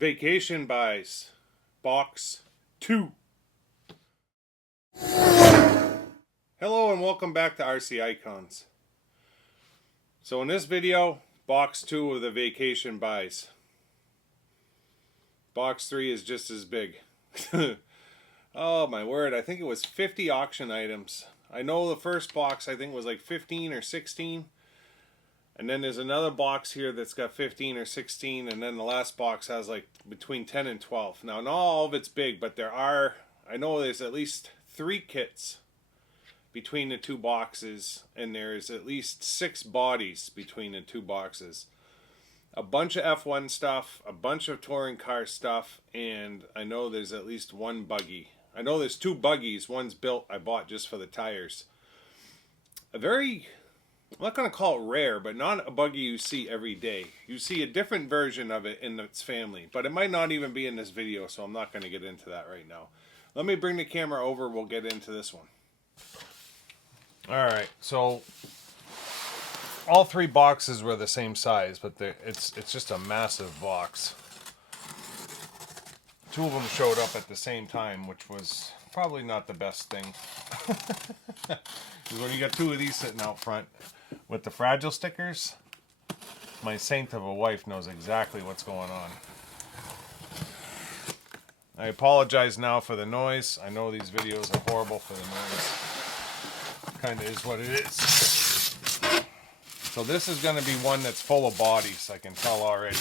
Vacation Buys, Box 2. Hello and welcome back to RC Icons. So in this video, Box 2 of the Vacation Buys. Box 3 is just as big. Oh my word, I think it was 50 auction items. I know the first box I think was like 15 or 16. And then there's another box here that's got 15 or 16, and then the last box has like between 10 and 12. Now, not all of it's big, but I know there's at least 3 kits between the 2 boxes, and there's at least 6 bodies between the 2 boxes. A bunch of F1 stuff, a bunch of touring car stuff, and I know there's at least 1 buggy. I know there's 2 buggies. One's built, I bought just for the tires. I'm not going to call it rare, but not a buggy you see every day. You see a different version of it in its family, but it might not even be in this video, so I'm not going to get into that right now. Let me bring the camera over, we'll get into this one. Alright, so all 3 boxes were the same size, but it's just a massive box. 2 of them showed up at the same time, which was probably not the best thing. Because when you got 2 of these sitting out front with the fragile stickers, my saint of a wife knows exactly what's going on. I apologize now for the noise. I know these videos are horrible for the noise. Kinda is what it is. So this is going to be one that's full of bodies, I can tell already.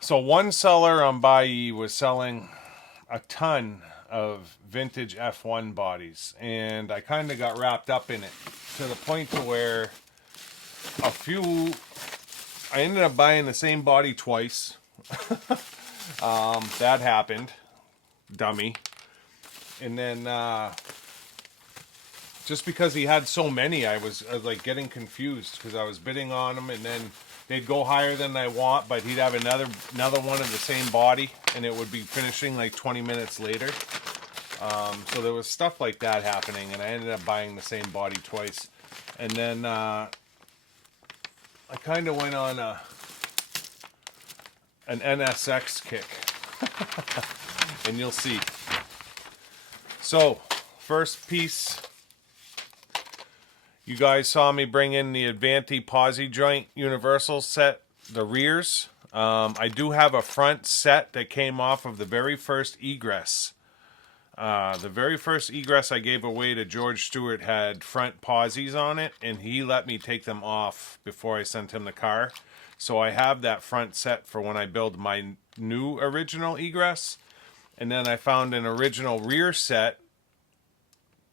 So one seller on Buyee was selling a ton of vintage F1 bodies, and I kind of got wrapped up in it to the point to where I ended up buying the same body twice. That happened, dummy. And then just because he had so many, I was like getting confused because I was bidding on them, and then they'd go higher than I want, but he'd have another one of the same body, and it would be finishing like 20 minutes later. So there was stuff like that happening, and I ended up buying the same body twice. And then I kind of went on an NSX kick, and you'll see. So first piece, you guys saw me bring in the Advanti posi joint universal set, the rears. I do have a front set that came off of the very first egress. The very first egress I gave away to George Stewart had front posies on it, and he let me take them off before I sent him the car. So I have that front set for when I build my new original egress. And then I found an original rear set,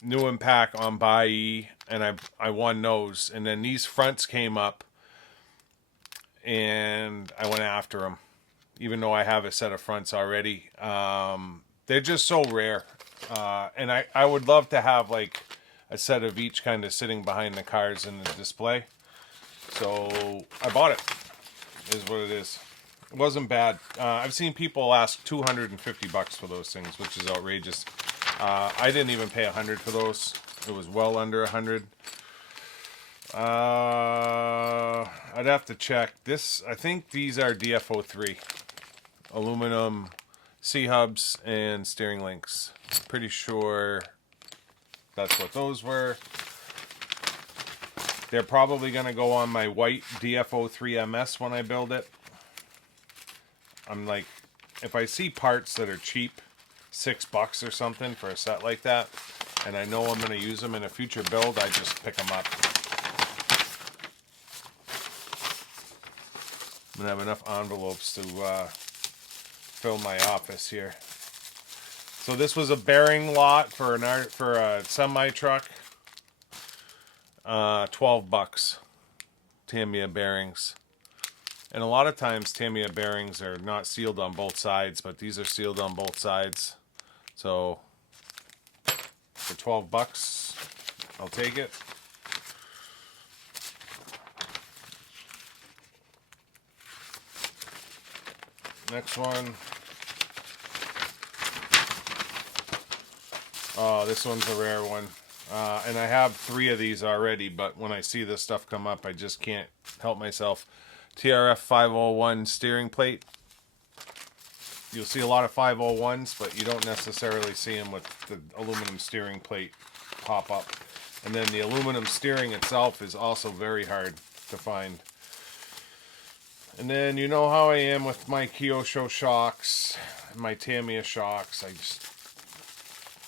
new and pack on Buyee, and I won those. And then these fronts came up, and I went after them, even though I have a set of fronts already. They're just so rare. And I would love to have like a set of each kind of sitting behind the cars in the display. So I bought it, is what it is. It wasn't bad. I've seen people ask $250 for those things, which is outrageous. I didn't even pay $100 for those. It was well under $100. I'd have to check. I think these are DFO3. Aluminum C-hubs and steering links. Pretty sure that's what those were. They're probably going to go on my white DFO3 MS when I build it. I'm like, if I see parts that are cheap, $6 or something for a set like that, and I know I'm going to use them in a future build, I just pick them up. I'm going to have enough envelopes to fill my office here. So this was a bearing lot for a semi truck. $12. Tamiya bearings. And a lot of times Tamiya bearings are not sealed on both sides, but these are sealed on both sides. So for $12, I'll take it. Next one. Oh, this one's a rare one. And I have 3 of these already, but when I see this stuff come up, I just can't help myself. TRF 501 steering plate. You'll see a lot of 501s, but you don't necessarily see them with the aluminum steering plate pop up. And then the aluminum steering itself is also very hard to find. And then you know how I am with my Kyosho shocks, my Tamiya shocks. I just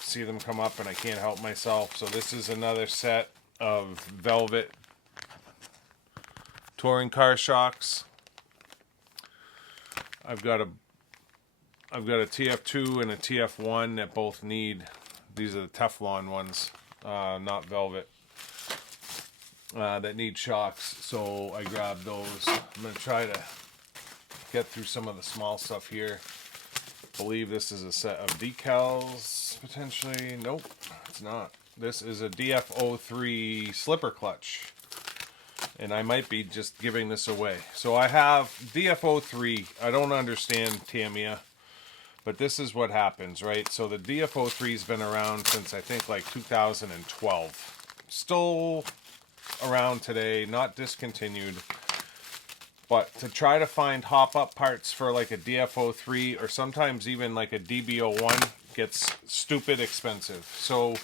see them come up and I can't help myself. So this is another set of velvet touring car shocks. I've got a TF2 and a TF1 that both need, these are the Teflon ones, not velvet, that need shocks. So I grabbed those. I'm going to try to get through some of the small stuff here. I believe this is a set of decals, potentially. Nope, it's not. This is a DF03 slipper clutch. And I might be just giving this away. So I have DF03. I don't understand Tamiya, but this is what happens, right? So the DF03 has been around since I think like 2012. Still around today, not discontinued. But to try to find hop-up parts for like a DF03 or sometimes even like a DB01 gets stupid expensive. So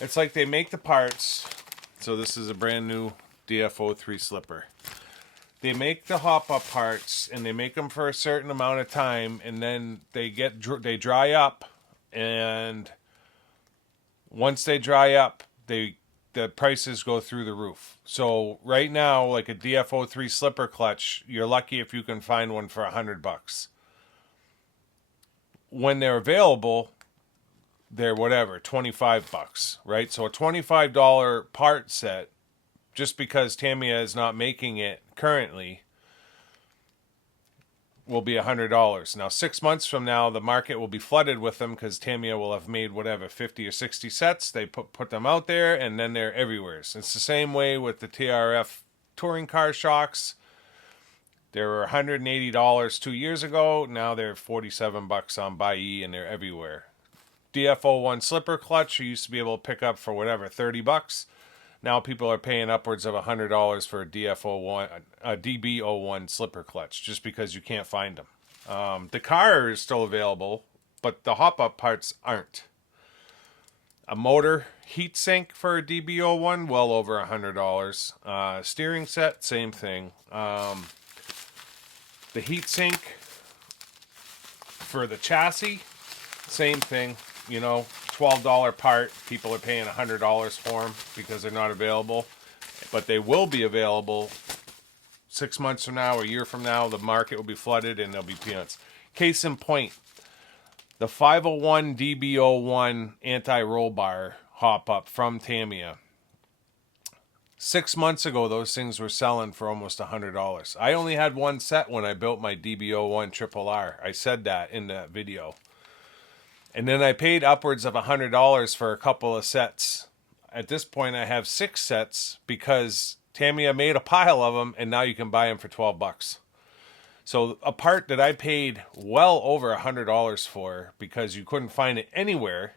it's like they make the parts. So this is a brand new DF03 slipper. They make the hop-up parts and they make them for a certain amount of time, and then they dry up, and once they dry up, the prices go through the roof. So right now, like a DF03 slipper clutch, you're lucky if you can find one for $100. When they're available, they're whatever, $25, right? So a $25 part set, just because Tamiya is not making it currently, will be $100. Now, 6 months from now, the market will be flooded with them because Tamiya will have made whatever 50 or 60 sets. They put them out there, and then they're everywhere. So it's the same way with the TRF touring car shocks. They were $180 2 years ago. Now they're $47 on Buy-E, and they're everywhere. DF01 slipper clutch you used to be able to pick up for whatever, $30. Now people are paying upwards of $100 for a DB01 slipper clutch just because you can't find them. The car is still available, but the hop-up parts aren't. A motor heatsink for a DB01, well over $100. Steering set, same thing. The heatsink for the chassis, same thing. You know, $12 part. People are paying $100 for them because they're not available. But they will be available 6 months from now, a year from now. The market will be flooded and there'll be peanuts. Case in point, the 501 DB01 anti-roll bar hop-up from Tamiya. 6 months ago, those things were selling for almost $100. I only had one set when I built my DB01 Triple R. I said that in that video. And then I paid upwards of $100 for a couple of sets. At this point, I have 6 sets because Tamiya made a pile of them, and now you can buy them for $12. So a part that I paid well over $100 for because you couldn't find it anywhere,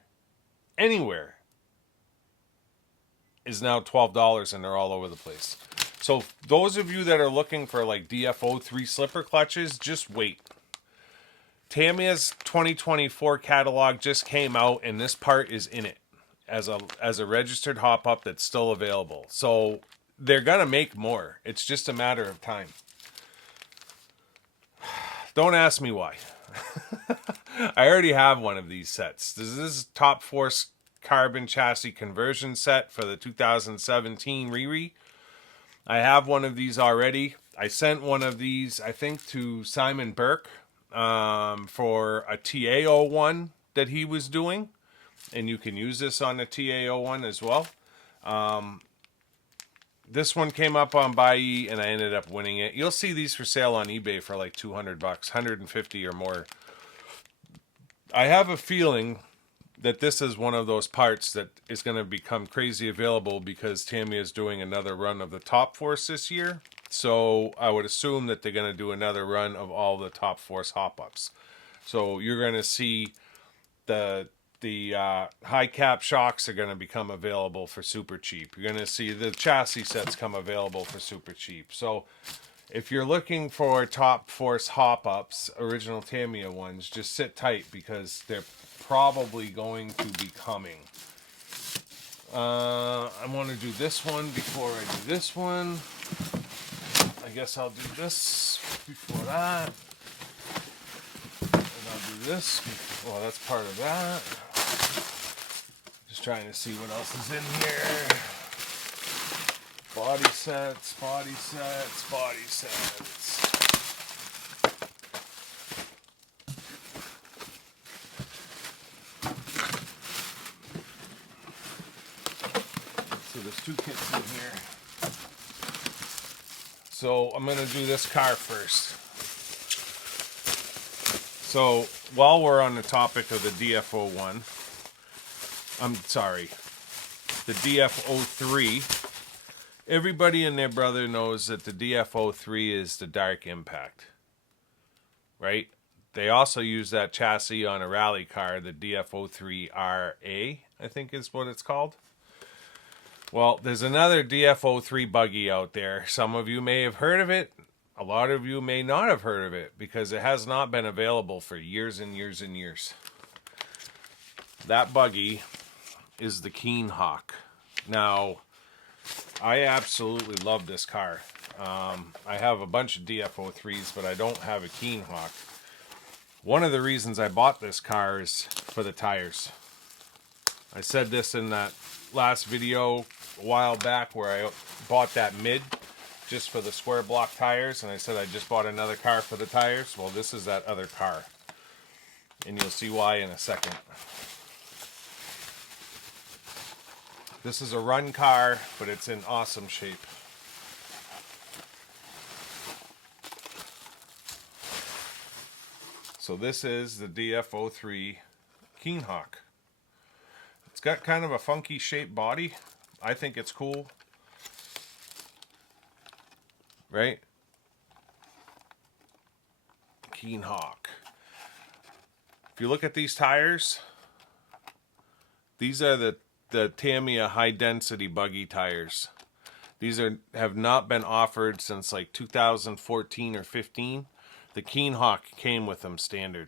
is now $12, and they're all over the place. So those of you that are looking for like DF03 slipper clutches, just wait. Tamiya's 2024 catalog just came out, and this part is in it as a registered hop-up that's still available. So they're going to make more. It's just a matter of time. Don't ask me why. I already have one of these sets. This is Top Force carbon chassis conversion set for the 2017 Riri. I have one of these already. I sent one of these, I think, to Simon Burke for a TA01 that he was doing. And you can use this on the TA01 as well. This one came up on Buy-E, and I ended up winning it. You'll see these for sale on eBay for like $200, $150 or more. I have a feeling that this is one of those parts that is going to become crazy available because Tamiya is doing another run of the Top Force this year. So I would assume that they're going to do another run of all the Top Force hop-ups. So you're going to see the high cap shocks are going to become available for super cheap. You're going to see the chassis sets come available for super cheap. So If you're looking for Top Force hop-ups, original Tamiya ones, just sit tight because they're probably going to be coming. I want to do this one before I do this one. I guess I'll do this before that. And I'll do this. Well, that's part of that. Just trying to see what else is in here. Body sets, body sets, body sets. So there's 2 kits in here. So I'm going to do this car first. So while we're on the topic of the DF01, I'm sorry, the DF03, everybody and their brother knows that the DF03 is the Dark Impact, right? They also use that chassis on a rally car, the DF03RA, I think is what it's called. Well, there's another DF03 buggy out there. Some of you may have heard of it. A lot of you may not have heard of it because it has not been available for years and years and years. That buggy is the Keen Hawk. Now, I absolutely love this car. I have a bunch of DF03s, but I don't have a Keen Hawk. One of the reasons I bought this car is for the tires. I said this in that last video a while back where I bought that mid just for the square block tires, and I said I just bought another car for the tires. Well, this is that other car, and you'll see why in a second. This is a run car, but it's in awesome shape. So this is the DF03 Keen Hawk. It's got kind of a funky shaped body. I think it's cool. Right? Keen Hawk. If you look at these tires, these are the Tamiya high density buggy tires. These have not been offered since like 2014 or 15. The Keen Hawk came with them standard,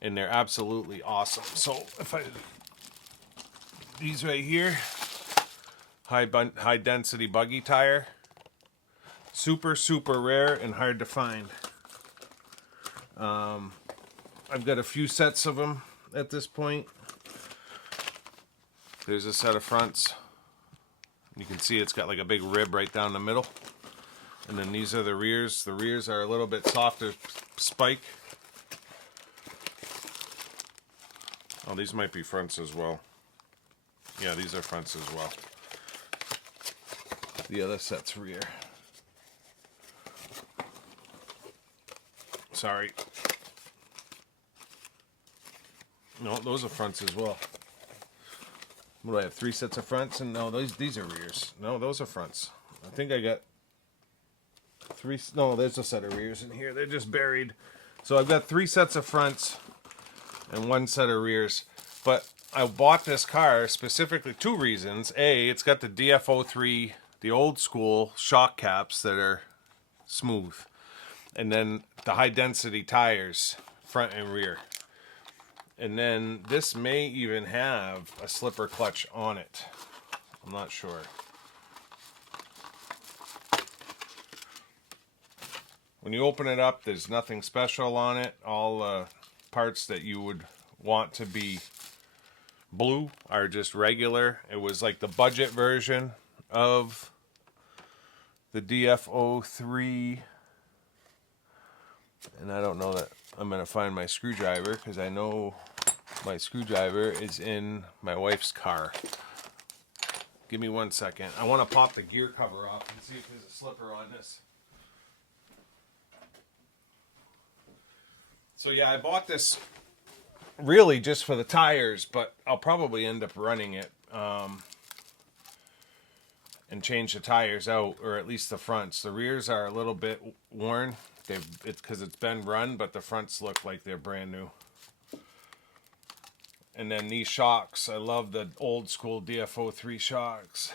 and they're absolutely awesome. So if these right here, high density buggy tire, super rare and hard to find. I've got a few sets of them at this point. There's a set of fronts. You can see it's got like a big rib right down the middle. And then these are the rears. The rears are a little bit softer spike. Oh, these might be fronts as well. Yeah, these are fronts as well. The other set's rear. Sorry. No, those are fronts as well. What do I have? 3 sets of fronts? And no, these are rears. No, those are fronts. I think I got 3. No, there's a set of rears in here. They're just buried. So I've got 3 sets of fronts and 1 set of rears. But I bought this car specifically 2 reasons. A, it's got the DF03, the old school shock caps that are smooth. And then the high density tires, front and rear. And then this may even have a slipper clutch on it. I'm not sure. When you open it up, there's nothing special on it. All parts that you would want to be blue are just regular. It was like the budget version of the DF03. And I don't know that I'm going to find my screwdriver because I know my screwdriver is in my wife's car. Give me 1 second. I want to pop the gear cover off and see if there's a slipper on this. So yeah, I bought this really just for the tires, but I'll probably end up running it and change the tires out, or at least the fronts. The rears are a little bit worn. It's because it's been run, but the fronts look like they're brand new. And then these shocks, I love the old school DF03 shocks.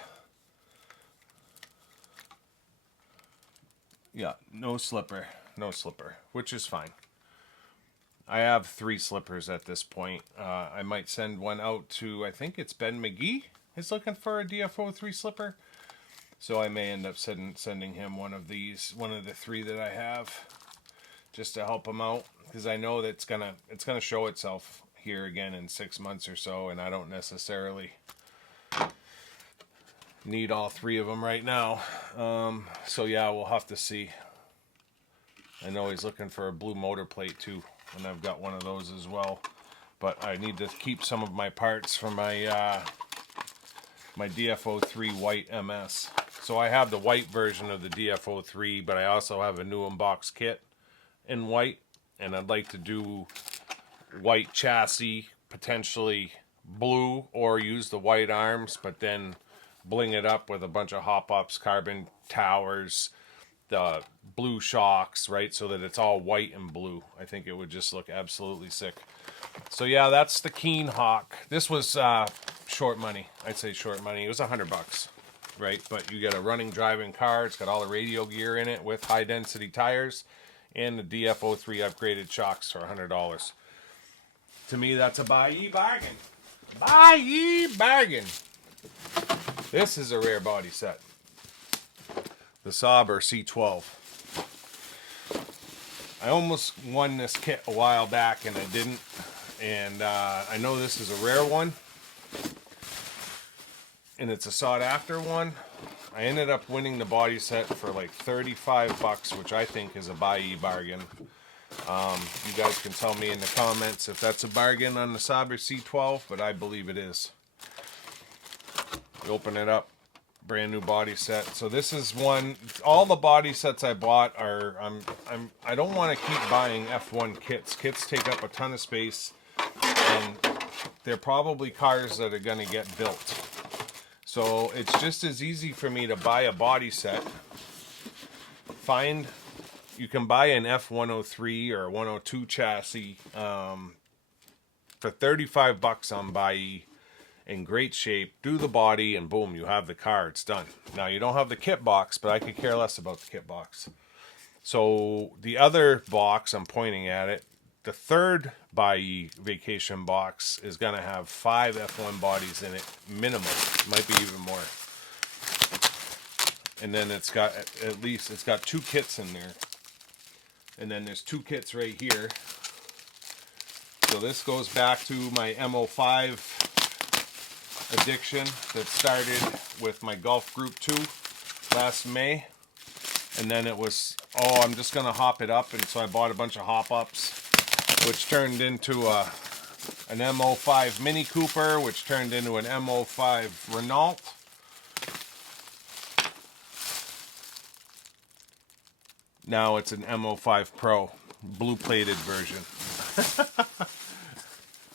Yeah, no slipper, which is fine. I have 3 slippers at this point. I might send one out to, I think it's Ben McGee is looking for a DFO3 slipper. So I may end up sending him one of these, one of the 3 that I have, just to help him out, because I know that it's gonna show itself here again in 6 months or so, and I don't necessarily need all 3 of them right now. So yeah, we'll have to see. I know he's looking for a blue motor plate too, and I've got one of those as well. But I need to keep some of my parts for my my DFO3 white MS. So I have the white version of the DFO3, but I also have a new unbox kit in white, and I'd like to do white chassis, potentially blue, or use the white arms, but then bling it up with a bunch of hop-ups, carbon towers, the blue shocks, right, so that it's all white and blue. I think it would just look absolutely sick. So yeah, that's the Keen Hawk. This was short money. I'd say short money. It was $100, right? But you get a running, driving car. It's got all the radio gear in it with high-density tires and the DFO3 upgraded shocks for $100. To me, that's a buy-ye bargain. Buy-ye bargain. This is a rare body set. The Sauber C12. I almost won this kit a while back and I didn't. And I know this is a rare one. And it's a sought after one. I ended up winning the body set for like $35, which I think is a buy-ye bargain. You guys can tell me in the comments if that's a bargain on the Sauber C12, but I believe it is. You open it up, brand new body set. So this is one. All the body sets I bought are. I don't want to keep buying F1 kits. Kits take up a ton of space, and they're probably cars that are going to get built. So it's just as easy for me to buy a body set. You can buy an F103 or 102 chassis for $35 on buy-ye. In great shape, do the body, and boom, you have the car. It's done. Now, you don't have the kit box, but I could care less about the kit box. So the other box, I'm pointing at it, the third buy-ye vacation box is going to have 5 F1 bodies in it, minimum. It might be even more. And then it's got, at least, it's got 2 kits in there. And then there's 2 kits right here. So this goes back to my M05 addiction that started with my Golf Group 2 last May. And then it was, I'm just going to hop it up. And so I bought a bunch of hop-ups, which turned into an M05 Mini Cooper, which turned into an M05 Renault. Now it's an M05 Pro, blue-plated version.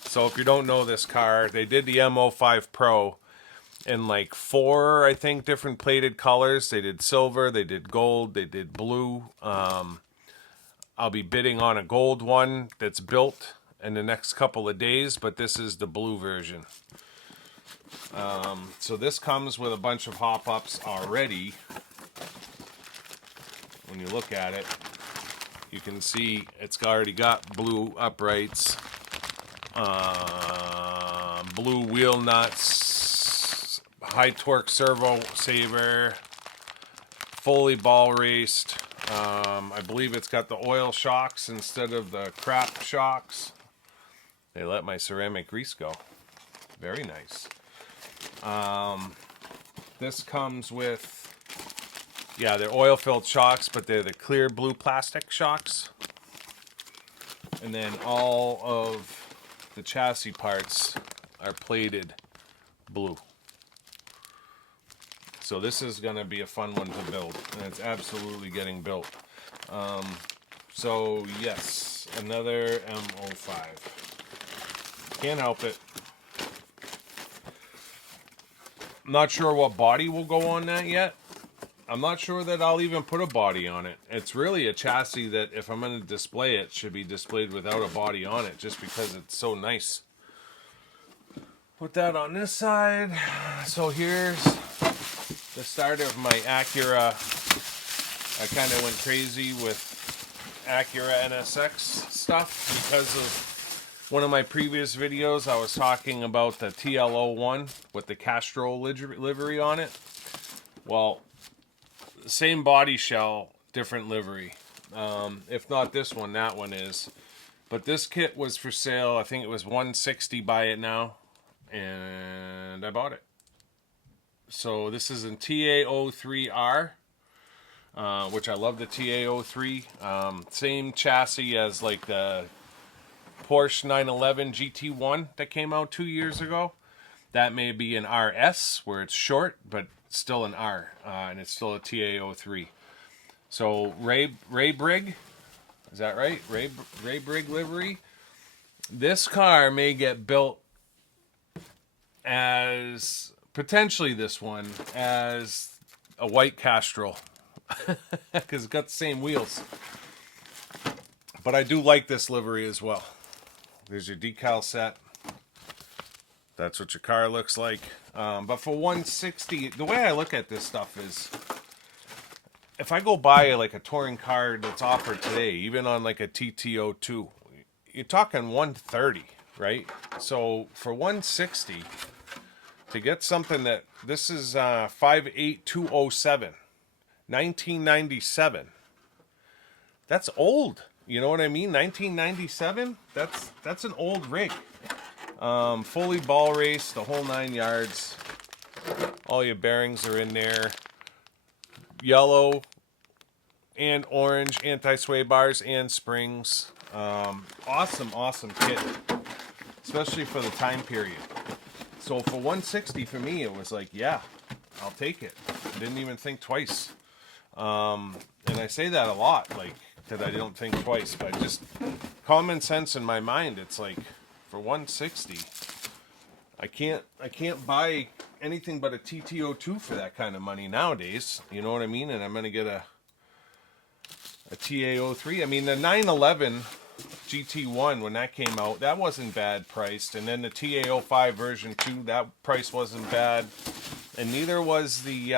So if you don't know this car, they did the M05 Pro in like 4, I think, different plated colors. They did silver, they did gold, they did blue. I'll be bidding on a gold one that's built in the next couple of days, but this is the blue version. So this comes with a bunch of hop-ups already. When you look at it, you can see it's already got blue uprights. Blue wheel nuts, high torque servo saver, fully ball raced. I believe it's got the oil shocks instead of the crap shocks. They let my ceramic grease go. Very nice. This comes with, yeah, they're oil filled shocks, but they're the clear blue plastic shocks. And then all of the chassis parts are plated blue. So this is going to be a fun one to build, and it's absolutely getting built. So yes, another M05. Can't help it. I'm not sure what body will go on that yet. I'm not sure that I'll even put a body on it. It's really a chassis that if I'm going to display it, should be displayed without a body on it, just because it's so nice. Put that on this side. So here's the start of my Acura I kind of went crazy with Acura NSX stuff because of one of my previous videos. I was talking about the TL01 with the Castrol livery on it. Well, same body shell, different livery. If not this one, that one is. But this kit was for sale. I think it was $160 buy it now, and I bought it. So this is in TA03R, which I love the TA03. Same chassis as like the Porsche 911 GT1 that came out 2 years ago. That may be an RS where it's short, but still an R, and it's still a TA03. So Ray Brigg, is that right? Ray Brigg livery. This car may get built as, potentially this one, as a white Castrol. Because it's got the same wheels. But I do like this livery as well. There's your decal set. That's what your car looks like. But for $160, the way I look at this stuff is, if I go buy like a touring car that's offered today, even on like a TT02, you're talking $130, right? So for $160, to get something that, this is 58207, 1997. That's old. You know what I mean? 1997. That's an old rig. Fully ball race, the whole 9 yards. All your bearings are in there. Yellow and orange anti-sway bars and springs. Awesome kit, especially for the time period. So for $160 for me, it was like, yeah, I'll take it. I didn't even think twice. And I say that a lot, like, that I don't think twice, but just common sense in my mind, it's like, for $160, I can't buy anything but a TT02 for that kind of money nowadays. You know what I mean? And I'm gonna get a TA03. I mean, the 911 GT1, when that came out, that wasn't bad priced, and then the TA05 version 2, that price wasn't bad, and neither was the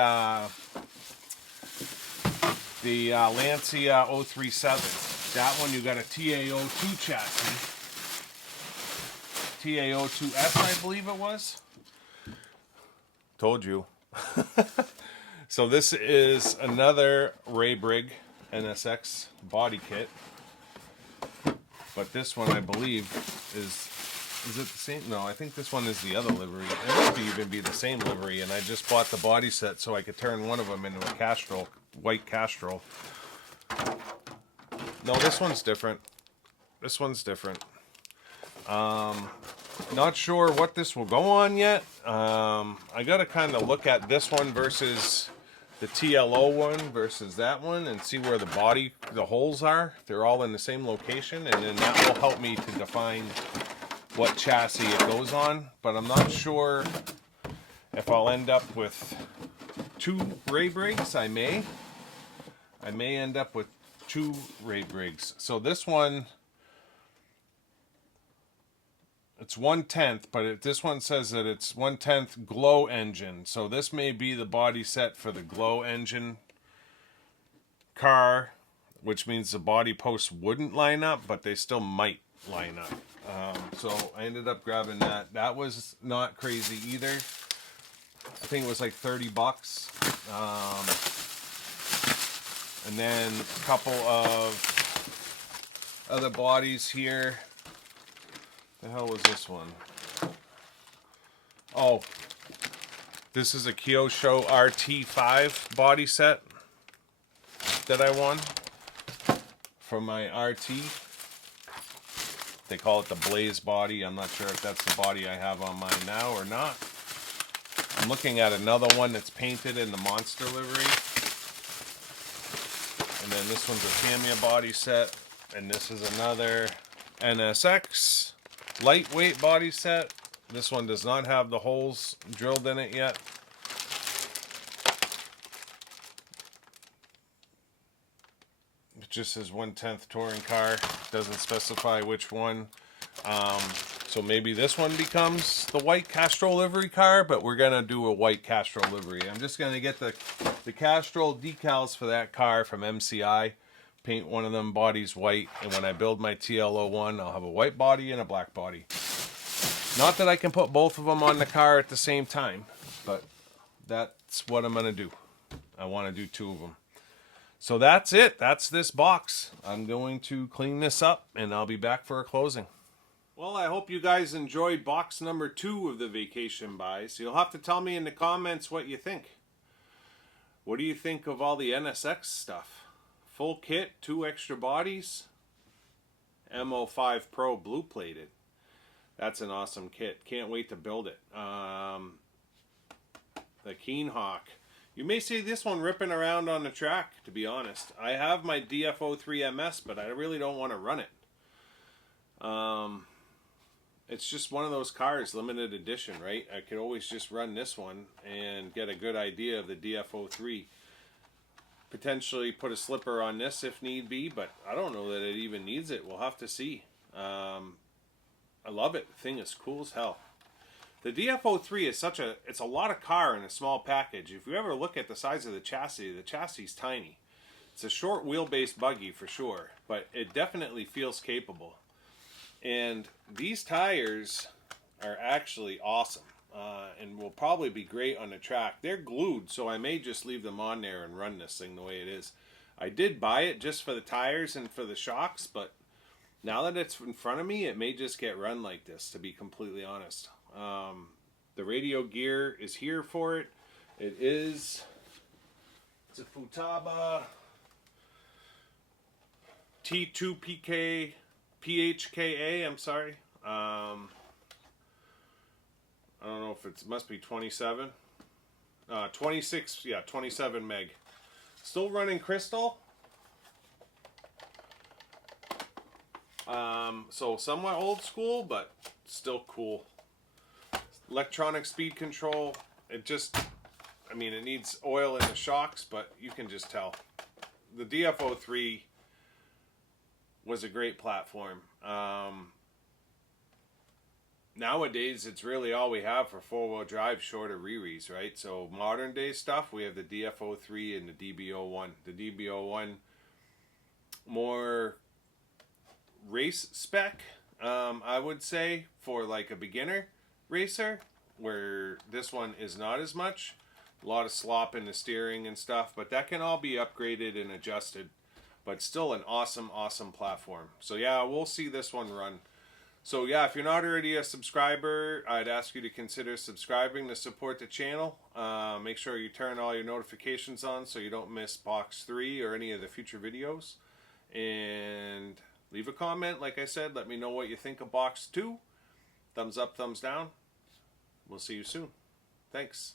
Lancia 037. That one, you got a TA02 chassis. TA02S, I believe it was. Told you. So this is another Ray Brigg NSX body kit. But this one, I believe, is it the same? No, I think this one is the other livery. It might even be the same livery, and I just bought the body set so I could turn one of them into a Castrol, white Castrol. No, this one's different. This one's different. Not sure what this will go on yet. I gotta kind of look at this one versus the TLO one versus that one and see where the holes are. They're all in the same location, and then that will help me to define what chassis it goes on. But I'm not sure if I'll end up with 2 Ray Briggs. I may end up with 2 Ray Briggs. So this one, it's 1/10, but this one says that it's 1/10 glow engine. So this may be the body set for the glow engine car, which means the body posts wouldn't line up, but they still might line up. So I ended up grabbing that. That was not crazy either. I think it was like $30. And then a couple of other bodies here. The hell was this one? Oh, this is a Kyosho RT5 body set that I won from my RT. They call it the Blaze body. I'm not sure if that's the body I have on mine now or not. I'm looking at another one that's painted in the Monster livery. And then this one's a Tamiya body set. And this is another NSX lightweight body set. This one does not have the holes drilled in it yet. It just says 1/10 touring car. Doesn't specify which one. So maybe this one becomes the white Castrol livery car, but we're gonna do a white Castrol livery. I'm just gonna get the Castrol decals for that car from MCI, paint one of them bodies white, and when I build my TL01, I'll have a white body and a black body. Not that I can put both of them on the car at the same time, but that's what I'm gonna do. I want to do 2 of them. So that's it. That's this box. I'm going to clean this up and I'll be back for a closing. Well, I hope you guys enjoyed box number 2 of the vacation buys. You'll have to tell me in the comments what you think. What do you think of all the NSX stuff? Full kit, 2 extra bodies, M05 Pro blue plated. That's an awesome kit. Can't wait to build it. The Keen Hawk. You may see this one ripping around on the track, to be honest. I have my DF03 MS, but I really don't want to run it. It's just one of those cars, limited edition, right? I could always just run this one and get a good idea of the DF03. Potentially put a slipper on this if need be, but I don't know that it even needs it. We'll have to see. I love it. The thing is cool as hell. The DF03 is it's a lot of car in a small package. If you ever look at the size of the chassis is tiny. It's a short wheelbase buggy for sure, but it definitely feels capable. And these tires are actually awesome, and will probably be great on the track. They're glued, so I may just leave them on there and run this thing the way it is. I did buy it just for the tires and for the shocks, but now that it's in front of me, it may just get run like this, to be completely honest. The radio gear is here for it. It's a Futaba T2 PHKA, I'm sorry. I don't know if it must be 27. 26, yeah, 27 meg. Still running crystal. So somewhat old school, but still cool. Electronic speed control. It needs oil in the shocks, but you can just tell. The DF03 was a great platform. Nowadays, it's really all we have for 4-wheel drive short of Riris, right? So modern day stuff, we have the DF03 and the DB01. The DB01, more race spec, I would say, for like a beginner racer, where this one is not as much. A lot of slop in the steering and stuff, but that can all be upgraded and adjusted. But still an awesome platform. So yeah, we'll see this one run. So yeah, if you're not already a subscriber, I'd ask you to consider subscribing to support the channel. Make sure you turn all your notifications on so you don't miss box 3 or any of the future videos. And leave a comment, like I said. Let me know what you think of box 2. Thumbs up, thumbs down. We'll see you soon. Thanks.